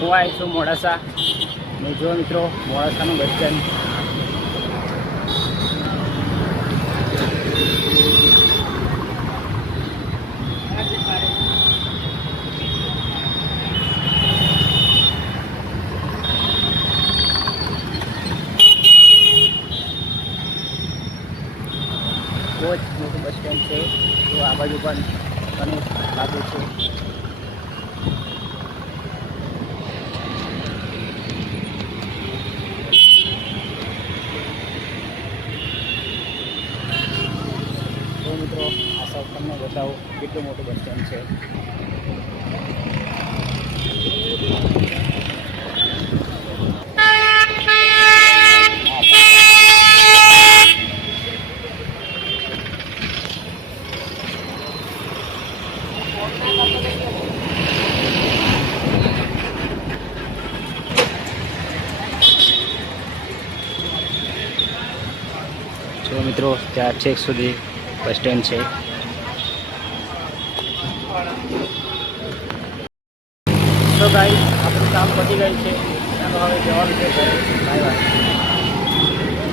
હું આવી છું મોડાસા ને જો મિત્રો મોડાસાનું બસ સ્ટેન્ડ બહુ જ મોટું બસ સ્ટેન્ડ છે તો આ બાજુ પણ ઘણું લાગે છે. તો મિત્રો આ સાઈડ તમને બતાવું કેટલું મોટું બસ સ્ટેન્ડ છે. જો મિત્રો ત્યાં છેક સુધી બસ સ્ટેન્ડ છે. તો ગાઈસ આપણું કામ પતી ગયું છે. ચાલો હવે જવાનું છે ઘરે. Bye bye.